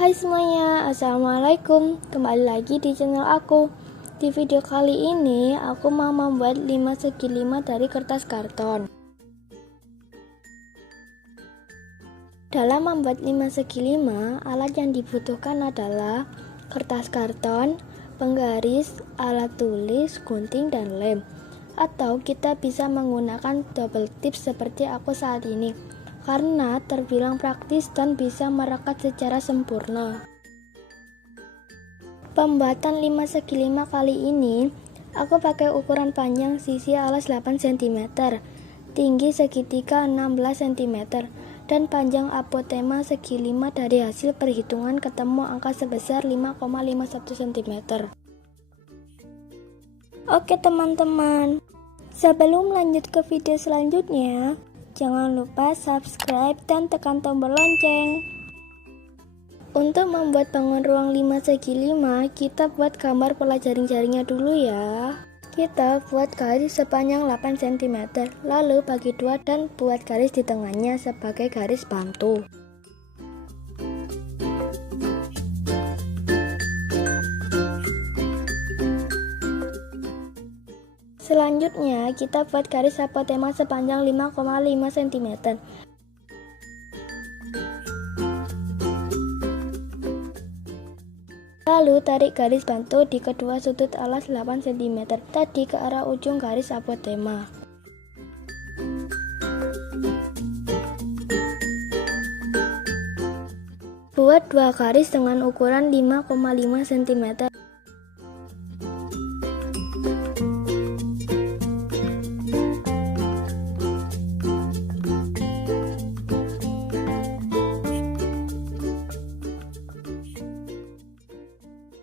Hai semuanya, assalamualaikum. Kembali lagi di channel aku. Di video kali ini aku mau membuat limas segi 5 dari kertas karton. Dalam membuat limas segi 5, alat yang dibutuhkan adalah kertas karton, penggaris, alat tulis, gunting, dan lem. Atau kita bisa menggunakan double tip seperti aku saat ini, karena terbilang praktis dan bisa merekat secara sempurna. Pembuatan limas segi 5 kali ini aku pakai ukuran panjang sisi alas 8 cm, tinggi segitiga 16 cm, dan panjang apotema segi 5 dari hasil perhitungan ketemu angka sebesar 5,51 cm. Oke teman-teman, sebelum lanjut ke video selanjutnya, jangan lupa subscribe dan tekan tombol lonceng. Untuk membuat bangun ruang limas segi 5, kita buat gambar pola jaring-jaringnya dulu ya. Kita buat garis sepanjang 8 cm, lalu bagi dua dan buat garis di tengahnya sebagai garis bantu. Selanjutnya, kita buat garis apotema sepanjang 5,5 cm. Lalu tarik garis bantu di kedua sudut alas 8 cm tadi ke arah ujung garis apotema. Buat dua garis dengan ukuran 5,5 cm.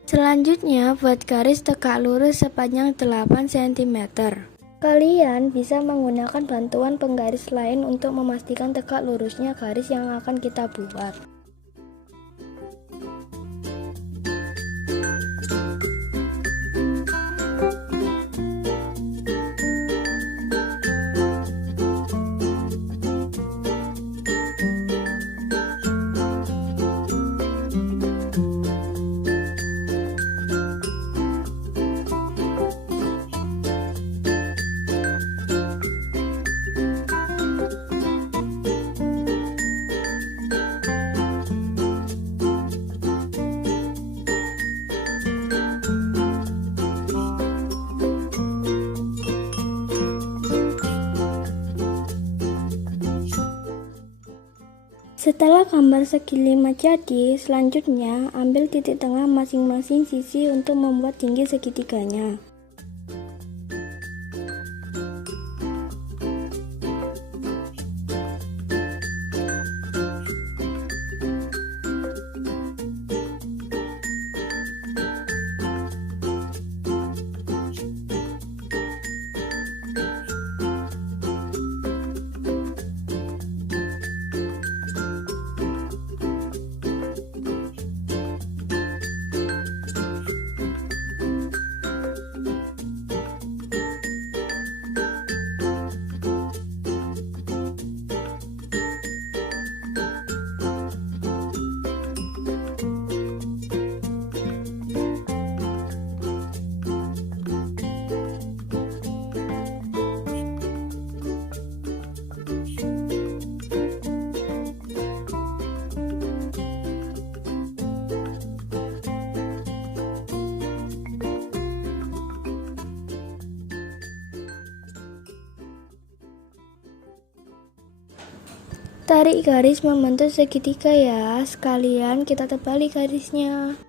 Selanjutnya, buat garis tegak lurus sepanjang 8 cm. Kalian bisa menggunakan bantuan penggaris lain untuk memastikan tegak lurusnya garis yang akan kita buat. Setelah gambar segi 5 jadi, selanjutnya ambil titik tengah masing-masing sisi untuk membuat tinggi segitiganya. Tarik garis membentuk segitiga ya, sekalian kita tebali garisnya.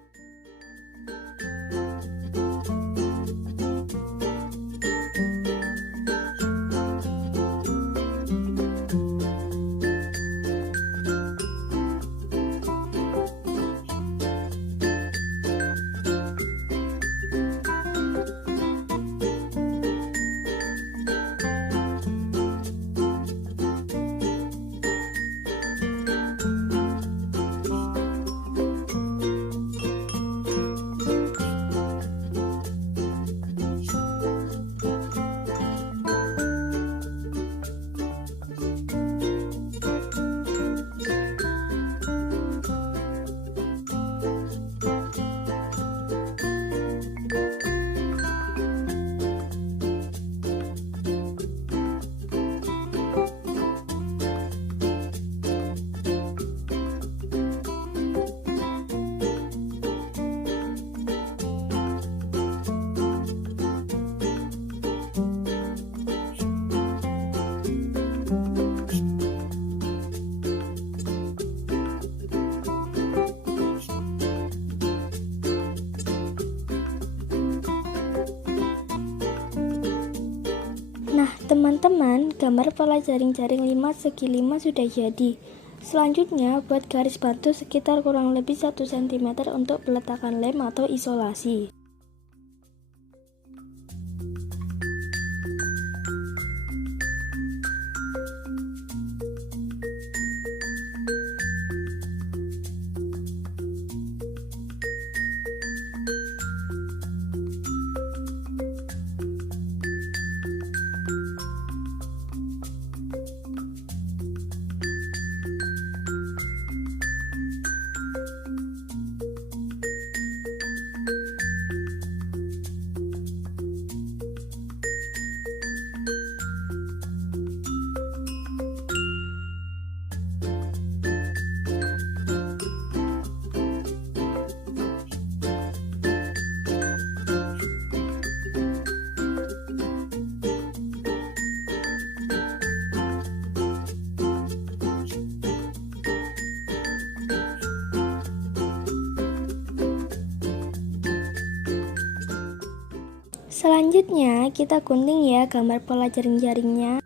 teman-teman, gambar pola jaring-jaring Limas Segi 5 sudah jadi. Selanjutnya, buat garis bantu sekitar kurang lebih 1 cm untuk peletakan lem atau isolasi. Selanjutnya, kita gunting ya gambar pola jaring-jaringnya.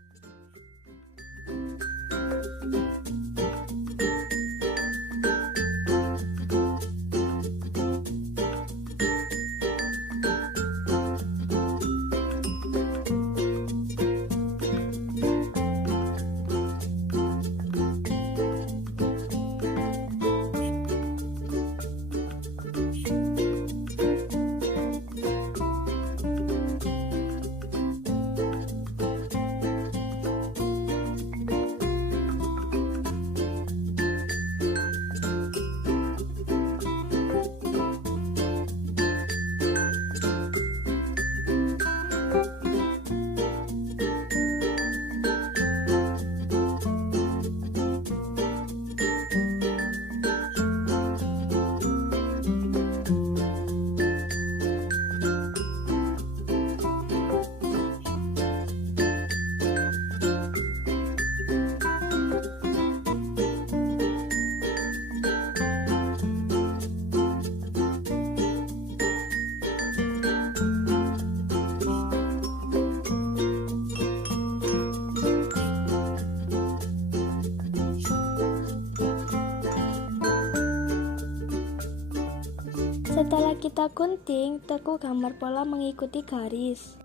Setelah kita gunting, tekuk gambar pola mengikuti garis.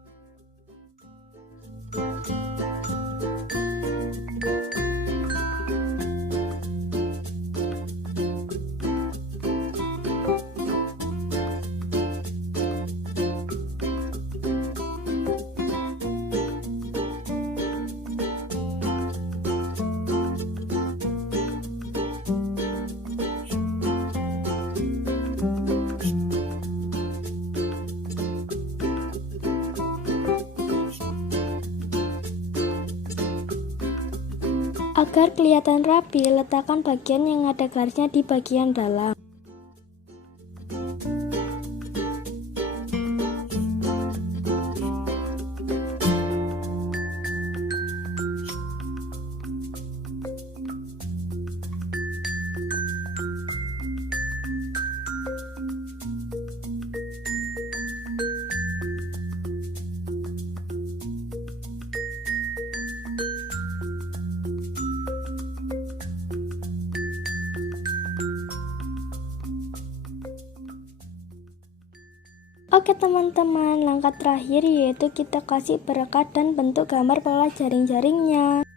Agar kelihatan rapi, letakkan bagian yang ada garisnya di bagian dalam. Oke teman-teman, langkah terakhir yaitu kita kasih perekat dan bentuk gambar pola jaring-jaringnya.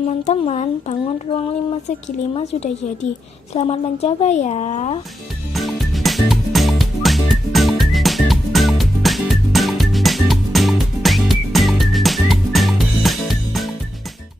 teman-teman, bangun ruang Limas Segi 5 sudah jadi. Selamat mencoba ya.